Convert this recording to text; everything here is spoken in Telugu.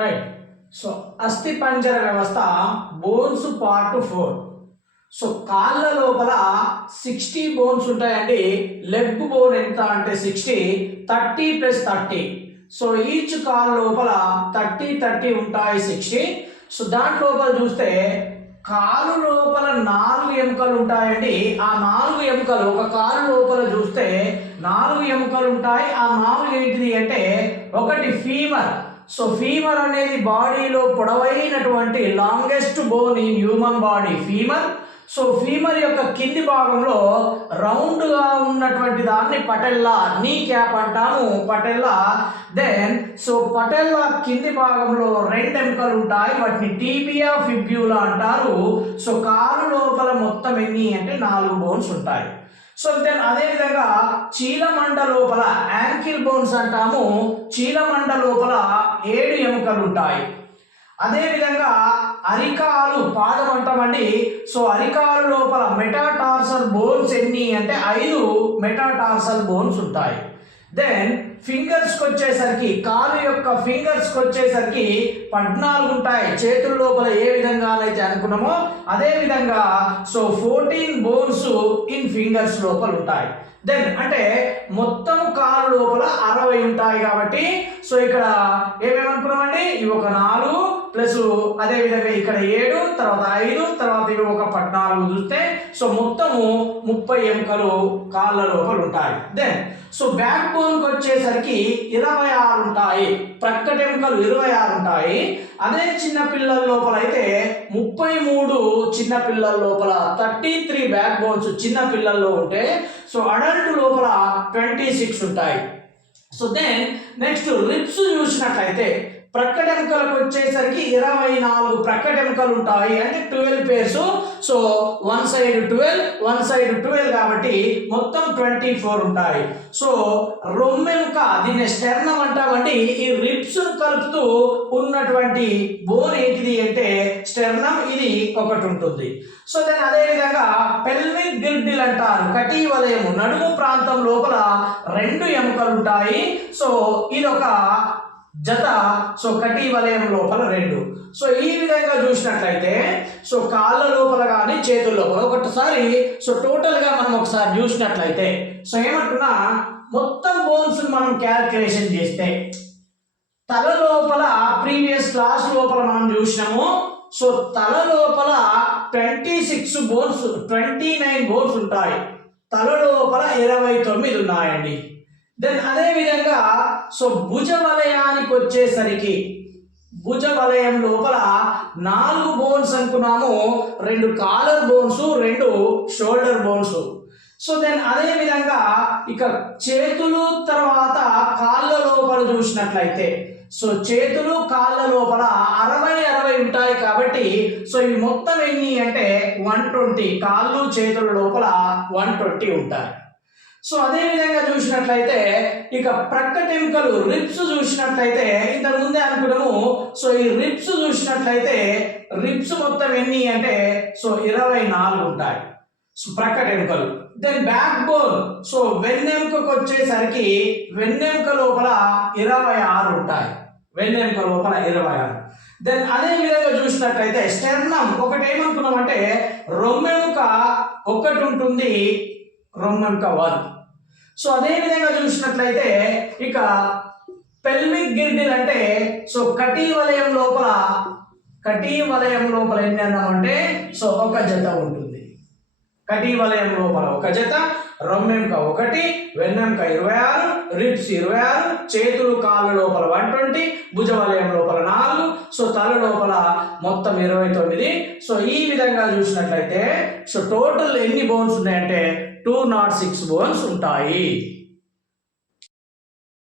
రైట్. సో అస్థి పంజర వ్యవస్థ బోన్స్ పార్ట్ 4. సో కాళ్ళ లోపల 60 బోన్స్ ఉంటాయండి. లెగ్ బోన్ ఎంత అంటే 60, 30 + 30. సో ఈచ్ కాళ్ళ లోపల 30 ఉంటాయి 60. సో దాంట్ లోపల చూస్తే కాలు లోపల 4 ఎముకలు ఉంటాయండి. ఆ 4 ఎముకలు ఒక కాలు లోపల చూస్తే 4 ఎముకలు ఉంటాయి. ఆ 4 ఏంటిది అంటే ఒకటి ఫీమర్. సో ఫీమర్ అనేది బాడీలో పొడవైనటువంటి longest bone in human body femur. So femur యొక్క కింది భాగంలో రౌండ్ గా ఉన్నటువంటి దాన్ని పటెల్లా, నీ క్యాప్ అంటాము, పటెల్లా. దెన్ సో పటెల్లా కింది భాగంలో 2 ఎముకలు ఉంటాయి, వాటిని టీబియా ఫిబ్యులా అంటారు. సో కాలు లోపల మొత్తం ఎన్ని అంటే 4 బోన్స్ ఉంటాయి. సో దెన్ అదే విధంగా చీలమండ లోపల యాంకిల్ బోన్స్ అంటాము, చీలమండ లోపల 7 ఎముకలు ఉంటాయి. అదే విధంగా అరికాలు పాదం అంటామండి. సో అరికాలు లోపల మెటాటార్సల్ బోన్స్ ఎన్ని అంటే 5 మెటాటార్సల్ బోన్స్ ఉంటాయి. దెన్ ఫింగర్స్కి వచ్చేసరికి కాలు యొక్క ఫింగర్స్కి వచ్చేసరికి 14 ఉంటాయి. చేతుల లోపల ఏ విధంగానైతే అనుకున్నామో అదే విధంగా సో 14 బోన్స్ ఇన్ ఫింగర్స్ లోపల ఉంటాయి. దెన్ అంటే మొత్తం కాలు లోపల 60 ఉంటాయి కాబట్టి సో ఇక్కడ ఏమేమనుకున్నామండి, ఇవి ఒక 4 ప్లస్ అదే విధంగా ఇక్కడ 7, తర్వాత 5, తర్వాత ఇవి ఒక 14 చూస్తే సో మొత్తము 30 ఎముకలు కాళ్ళ లోపల ఉంటాయి. దెన్ సో బ్యాక్ బోన్కి వచ్చేసరికి 26 ఉంటాయి, ప్రక్కటి ఎముకలు 26 ఉంటాయి. అదే చిన్న పిల్లల లోపల అయితే 33 చిన్న పిల్లల లోపల 33 బ్యాక్ బోన్స్ చిన్న పిల్లల్లో ఉంటే సో అడల్ట్ లోపల 26 ఉంటాయి. సో దెన్ నెక్స్ట్ రిబ్స్ చూసినట్లయితే ప్రక్కటెముకలకు వచ్చేసరికి 24 ప్రక్కటెముకలు ఉంటాయి, అంటే 12 పేర్స్. సో వన్ సైడ్ 12 కాబట్టి మొత్తం 24 ఉంటాయి. సో రొమ్మెముక, దీన్ని స్టెర్నం అంటామండి. ఈ రిబ్స్ కలుపుతూ ఉన్నటువంటి బోన్ ఏంటిది అంటే స్టెర్నం, ఇది ఒకటి ఉంటుంది. సో దెన్ అదే విధంగా పెల్విక్ గిర్డిల్ అంటారు, కటి వలయము, నడుము ప్రాంతం లోపల 2 ఎముకలు ఉంటాయి. సో ఇదొక జత. సో కటి వలయం లోపల 2. సో ఈ విధంగా చూసినట్లయితే సో కాళ్ళ లోపల కానీ చేతుల లోపల ఒకటిసారి సో టోటల్ గా మనం ఒకసారి చూసినట్లయితే సో ఏమంటున్నా మొత్తం బోన్స్ మనం క్యాల్కులేషన్ చేస్తే తల లోపల ప్రీవియస్ క్లాస్ లోపల మనం చూసినాము. సో తల లోపల 26 బోన్స్, 29 బోన్స్ ఉంటాయి. తల లోపల 29 ఉన్నాయండి. దెన్ అదే విధంగా సో భుజ వలయానికి వచ్చేసరికి భుజ వలయం లోపల 4 బోన్స్ అనుకున్నాము, 2 collar bones, 2 shoulder bones. So then అదే విధంగా ఇక చేతులు తర్వాత కాళ్ళ లోపల చూసినట్లయితే సో చేతులు కాళ్ళ లోపల 60 ఉంటాయి కాబట్టి సో ఇవి మొత్తం ఎన్ని అంటే 120, కాళ్ళు చేతుల లోపల 120 ఉంటాయి. సో అదే విధంగా చూసినట్లయితే ఇక ప్రక్కటెముకలు రిబ్స్ చూసినట్లయితే ఇంతకు ముందే అనుకున్నాము. సో ఈ రిబ్స్ చూసినట్లయితే రిబ్స్ మొత్తం ఎన్ని అంటే సో 24 ఉంటాయి, సో ప్రక్కటెముకలు. దెన్ బ్యాక్ బోన్, సో వెన్నెముకకు వచ్చేసరికి వెన్నెముక లోపల 26 ఉంటాయి, వెన్నెముక లోపల 26. దెన్ అదే విధంగా చూసినట్లయితే స్టెర్నం ఒకటి ఏమనుకున్నాం అంటే రొమ్మెముక ఒకటి ఉంటుంది, రొమ్మెముక 1. సో అదే విధంగా చూసినట్లయితే ఇక పెల్విక్ గిర్డిల్ అంటే సో కటి వలయం లోపల ఎన్ని అన్నామంటే సో ఒక జత ఉంటుంది. కటి వలయం లోపల ఒక జత, రొమ్మెముక 1, వెన్నెముక 26, రిబ్స్ 26, చేతులు కాళ్ళ లోపల 120, భుజ వలయం లోపల 4, సో తల లోపల మొత్తం 29. సో ఈ విధంగా చూసినట్లయితే సో టోటల్ ఎన్ని బోన్స్ ఉన్నాయంటే 206 బోన్స్ ఉంటాయి.